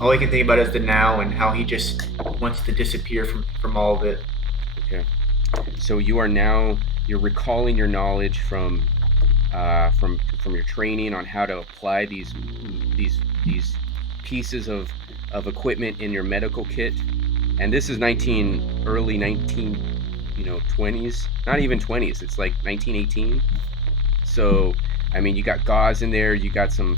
All he can think about is the now and how he just wants to disappear from all of it. Okay. So you're recalling your knowledge from your training on how to apply these pieces of equipment in your medical kit. And this is early 20s, not even 20s. It's like 1918. So, I mean, you got gauze in there, you got some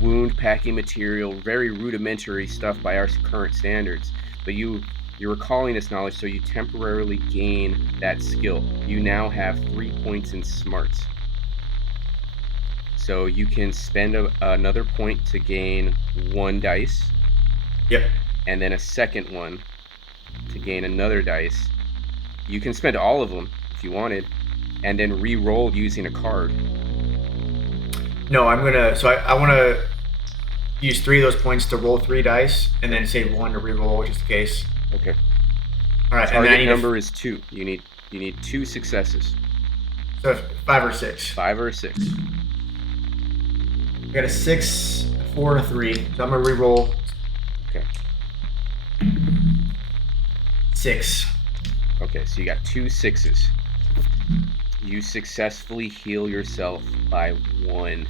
wound packing material, very rudimentary stuff by our current standards. But you're recalling this knowledge, so you temporarily gain that skill. You now have 3 points in smarts. So you can spend another point to gain 1 dice. Yep. And then a second one to gain another dice. You can spend all of them if you wanted, and then re-roll using a card. No, I want to use 3 of those points to roll 3 dice, and then save 1 to re-roll just in case. Okay. All right. Target number is 2. You need 2 successes. So 5 or 6. 5 or 6. I got a 6, a 4, and a 3. So I'm gonna re-roll. Okay. 6. Okay, so you got 2 6s. You successfully heal yourself by 1.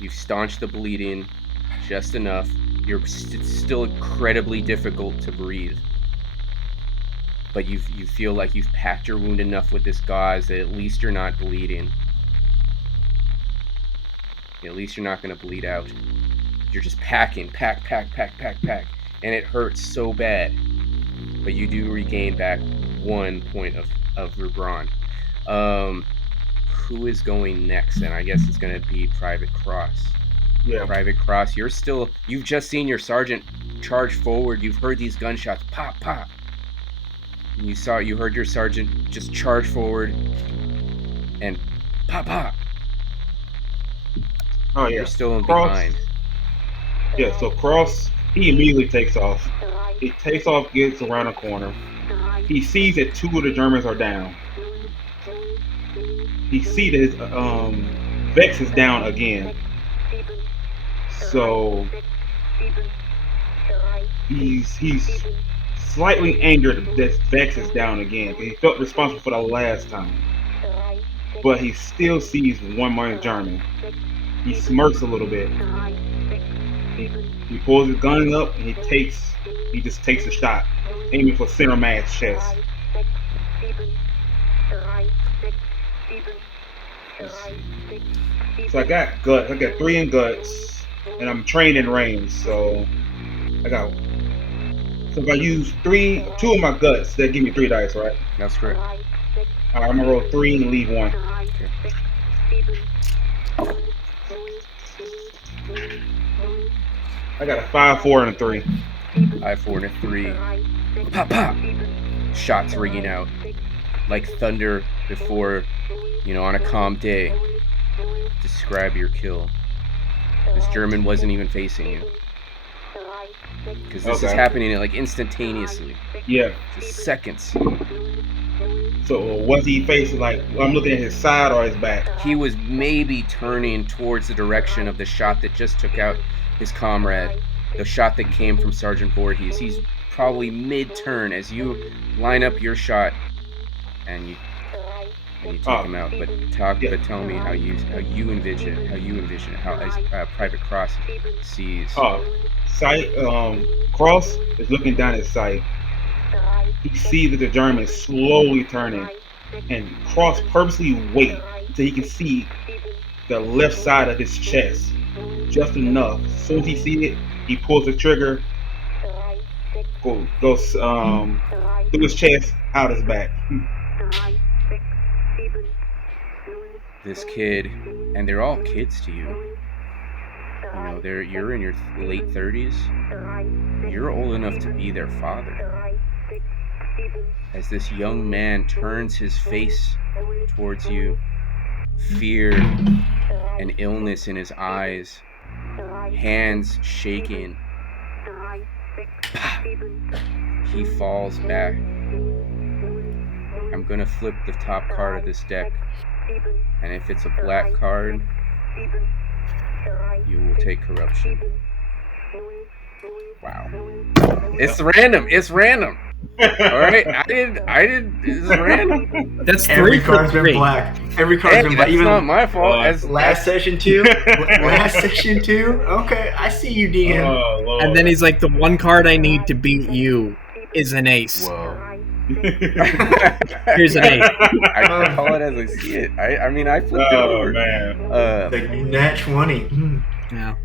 You've staunched the bleeding just enough. It's still incredibly difficult to breathe. But you feel like you've packed your wound enough with this gauze that at least you're not bleeding. At least you're not going to bleed out. You're just packing, pack, and it hurts so bad. But you do regain back 1 point of your brawn. Who is going next? And I guess it's going to be Private Cross. Yeah. Private Cross, you've just seen your sergeant charge forward. You've heard these gunshots, pop, pop. You heard your sergeant just charge forward and pop, pop. Oh yeah. You're still Cross, behind. Yeah, so Cross, he immediately takes off. He takes off, gets around a corner, he sees that 2 of the Germans are down. He sees that his Vex is down again. So he's slightly angered that Vex is down again. He felt responsible for the last time. But he still sees one more German. He smirks a little bit. He pulls his gun up and he just takes a shot, aiming for center mass chest. So I got guts. I got 3 in guts, and I'm trained in range. So if I use 2 of my guts, that give me 3 dice, right? That's correct. All right, I'm gonna roll 3 and leave 1. Okay. I got a 5, 4, and a 3. I 4 and a 3. Pop, pop. Shots ringing out like thunder before, on a calm day. Describe your kill. This German wasn't even facing you. Because this is happening like instantaneously. Yeah. Just seconds. So was he facing, like, I'm looking at his side or his back? He was maybe turning towards the direction of the shot that just took out his comrade. The shot that came from Sgt Vorhees. He's probably mid-turn as you line up your shot and you take him out. But tell me how you envision it, how Private Cross sees. Sight, Cross is looking down at Sight. He sees that the German is slowly turning, and Cross purposely wait until he can see the left side of his chest, just enough. As soon as he sees it, he pulls the trigger, goes through his chest, out his back. This kid, and they're all kids to you. You're in your late 30s. You're old enough to be their father. As this young man turns his face towards you, fear and illness in his eyes, hands shaking, he falls back. I'm gonna flip the top card of this deck, and if it's a black card, you will take corruption. Wow. It's random. All right, I did. It's random. That's Every 3 card's for been 3. black. Every card's been black. That's Even not my fault. last session 2. Last session 2. Okay, I see you, DM. Oh, Lord. And then he's like, the one card I need to beat you is an ace. Whoa. Here's an ace. I call it as I see it. I mean, I flipped it over. Oh, man. Like nat 20. Yeah.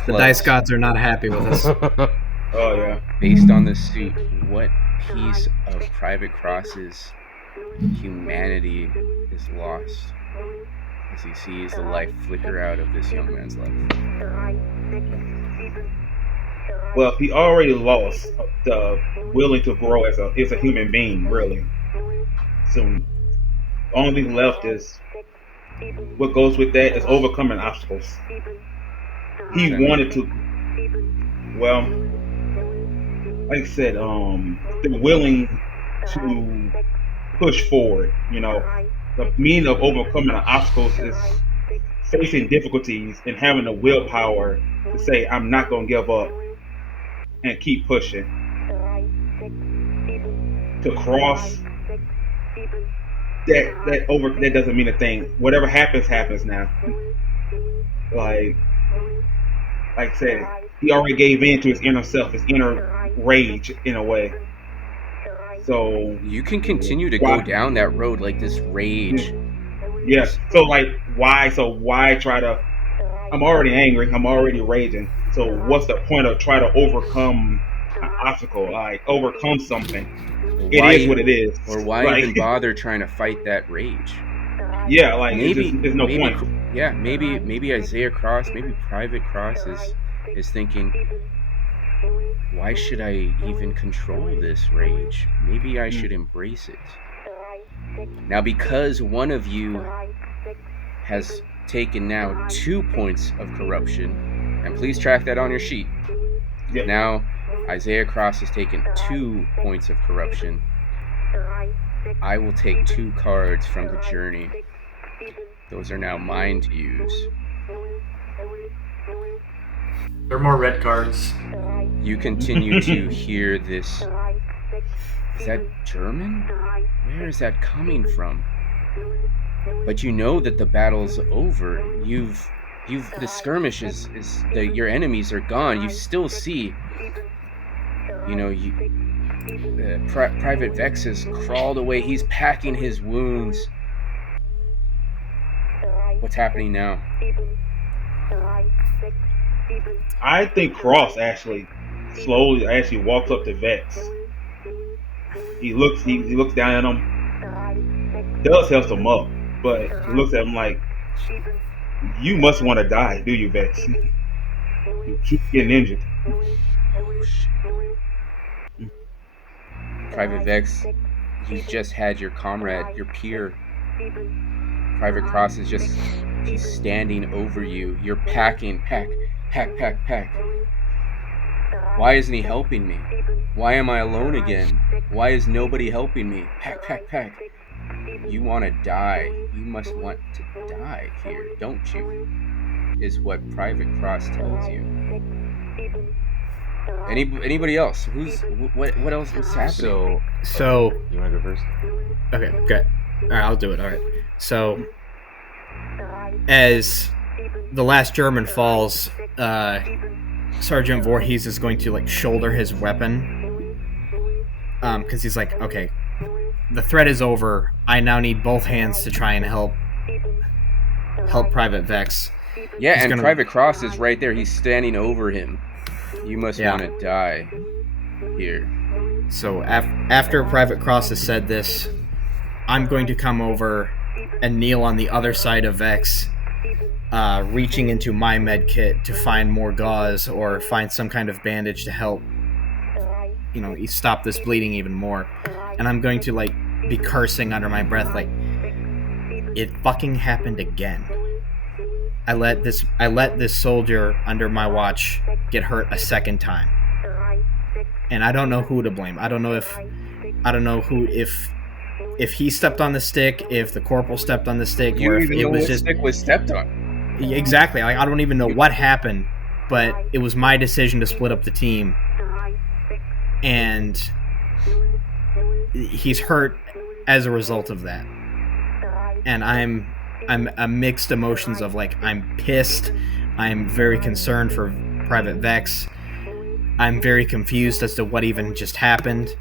The Close. dice gods are not happy with us. Oh, yeah. Based on the suit, what piece of Private Cross's humanity is lost as he sees the life flicker out of this young man's life? Well, he already lost the willing to grow as a human being, really. So, only thing left is what goes with that is overcoming obstacles. He wanted to, well, like I said, they're willing to push forward. The meaning of overcoming the obstacles is facing difficulties and having the willpower to say, I'm not going to give up and keep pushing. To Cross, that doesn't mean a thing. Whatever happens now. Like I said, he already gave in to his inner self, his inner rage in a way. So You can continue to go down that road, like this rage. Yes. So why try to? I'm already angry. I'm already raging. So what's the point of trying to overcome an obstacle? Like overcome something. It is what it is. Or why even bother trying to fight that rage? Yeah, there's no point. Yeah, maybe Isaiah Cross, maybe Private Cross is thinking, why should I even control this rage? Maybe I should embrace it. Now, because one of you has taken now 2 points of corruption, and please track that on your sheet. Yep. Now, Isaiah Cross has taken 2 points of corruption. I will take 2 cards from the journey. Those are now mine to use. There are more red cards. You continue to hear this. Is that German? Where is that coming from? But you know that the battle's over. The skirmish is your enemies are gone. You still see, Private Vex has crawled away. He's packing his wounds. What's happening now? I think Cross actually slowly walks up to Vex. He looks down at him. Does help him up, but he looks at him like, "You must want to die, do you, Vex? You keep getting injured." Private Vex, you just had your comrade, your peer. Private Cross is he's standing over you. You're packing, pack. Why isn't he helping me? Why am I alone again? Why is nobody helping me? Pack. You want to die. You must want to die here, don't you? Is what Private Cross tells you. Anybody else? What else is happening? So you want to go first? Okay, good. All right, I'll do it. All right. So as the last German falls, Sgt Vorhees is going to shoulder his weapon, because he's like, okay, the threat is over. I now need both hands to try and help Private Vex. Yeah, and Private Cross is right there. He's standing over him. You must want to die here. So after Private Cross has said this, I'm going to come over and kneel on the other side of Vex, reaching into my med kit to find more gauze or find some kind of bandage to help, stop this bleeding even more. And I'm going to be cursing under my breath, it fucking happened again. I let this soldier under my watch get hurt a second time, and I don't know who to blame. I don't know if he stepped on the stick, if the corporal stepped on the stick, or if it was just stick was stepped on. Exactly. I don't even know what happened, but it was my decision to split up the team, and he's hurt as a result of that. And I'm a mixed emotions of I'm pissed, I'm very concerned for Private Vex, I'm very confused as to what even just happened.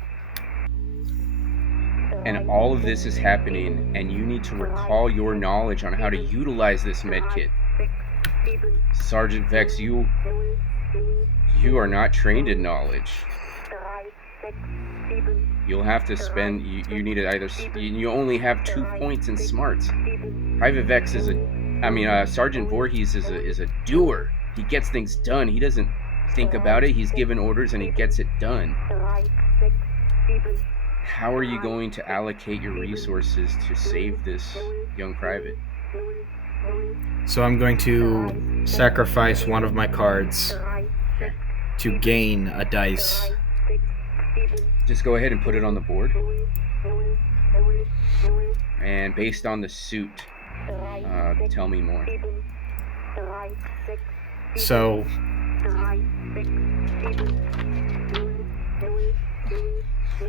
And all of this is happening, and you need to recall your knowledge on how to utilize this medkit. Sgt Vex, you are not trained in knowledge. You'll have to spend. You need to either. You only have 2 points in smarts. Private Vex Sgt Vorhees is a doer. He gets things done. He doesn't think about it. He's given orders and he gets it done. How are you going to allocate your resources to save this young private? So I'm going to sacrifice one of my cards to gain a dice. Just go ahead and put it on the board. And based on the suit, tell me more. So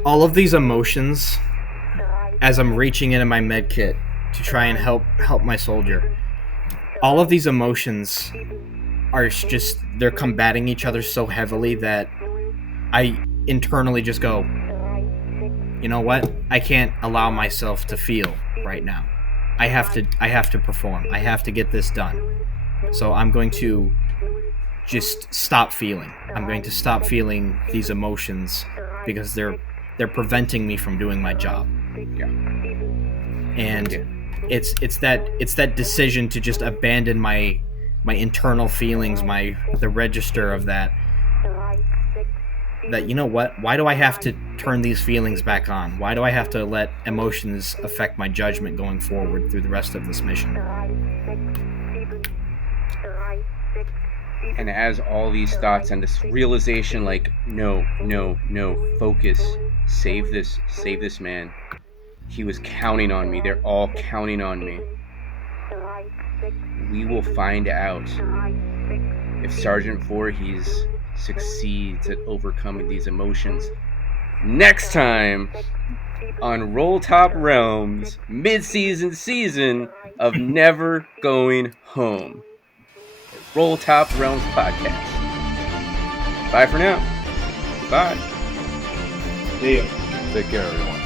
all of these emotions, as I'm reaching into my med kit to try and help my soldier, all of these emotions are just, they're combating each other so heavily that I internally just go, you know what? I can't allow myself to feel right now. I have to perform. I have to get this done. So I'm going to just stop feeling. I'm going to stop feeling these emotions because they're preventing me from doing my job. Yeah. And it's that decision to just abandon my internal feelings, the register of that, you know what? Why do I have to turn these feelings back on? Why do I have to let emotions affect my judgment going forward through the rest of this mission? And as all these thoughts and this realization, like, no, focus, save this man. He was counting on me. They're all counting on me. We will find out if Sgt Vorhees succeeds at overcoming these emotions next time on Roll Top Realms mid-season season of Never Going Home. Roll Top Realms podcast. Bye for now. Bye. Yeah. Take care, everyone.